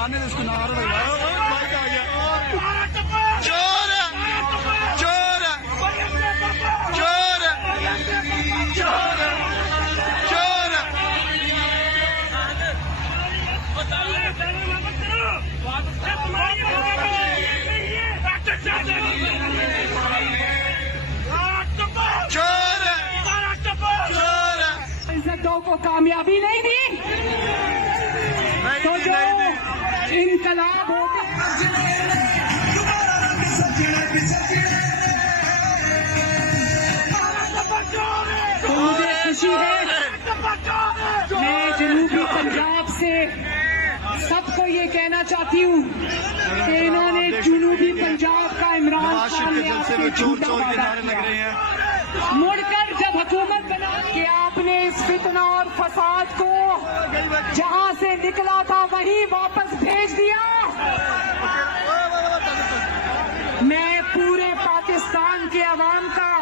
आने दे इसको नार भाई बाइक आ गया चोर चोर चोर चोर चोर चोर चोर इज्जतों को कामयाबी नहीं दी तो जो इनकलाब होते तो मुझे खुशी है मैं जनूबी पंजाब से सबको ये कहना चाहती हूँ कि इन्होंने जनूबी पंजाब का इमरान खान ने आपसे झूठा वादा किया। मुड़कर जब हुकूमत बना कि आपने इस फितना और फसाद को जहां से निकला था वहीं वापस भेज दिया। मैं पूरे पाकिस्तान के अवाम का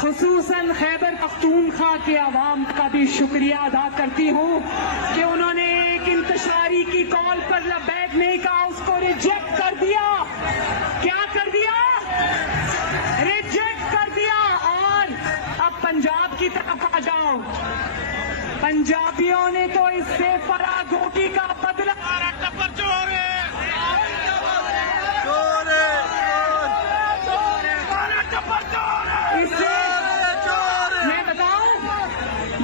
खुसूसन खैबर पख्तूनख्वा के अवाम का भी शुक्रिया अदा करती हूँ कि उन्होंने एक इंतशारी की कॉल पर लबैक नहीं कहा, उसको रिजेक्ट कर दिया। क्या कर दिया? रिजेक्ट कर दिया। और अब पंजाब की तरफ आ जाओ। पंजाबियों ने तो इससे फराग घोटी का बदला इससे मैं बताऊं,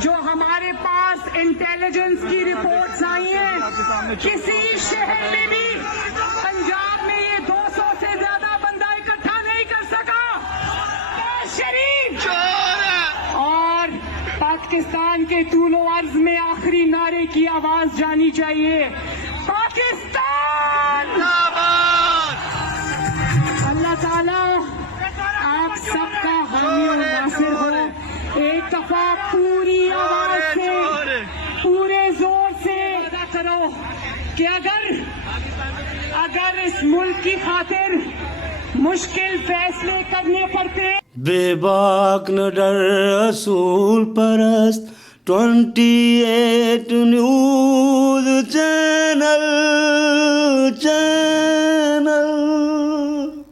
जो हमारे पास इंटेलिजेंस की रिपोर्ट्स आई हैं, किसी शहर में भी पंजाब में ये 200 से ज्यादा बंदा इकट्ठा नहीं कर सका। शरीफ और पाकिस्तान के तूलो अर्ज में आखिरी नारे की आवाज जानी चाहिए, पाकिस्तान। अल्लाह ताला आप सबका हामी और नासिर हो। एक दफा पूरी आवाज से, पूरे जोर से अदा करो कि अगर इस मुल्क की खातिर मुश्किल फैसले करने पड़ते। बेबाक न डर असूल परस्त 28 न्यूज़ चैनल।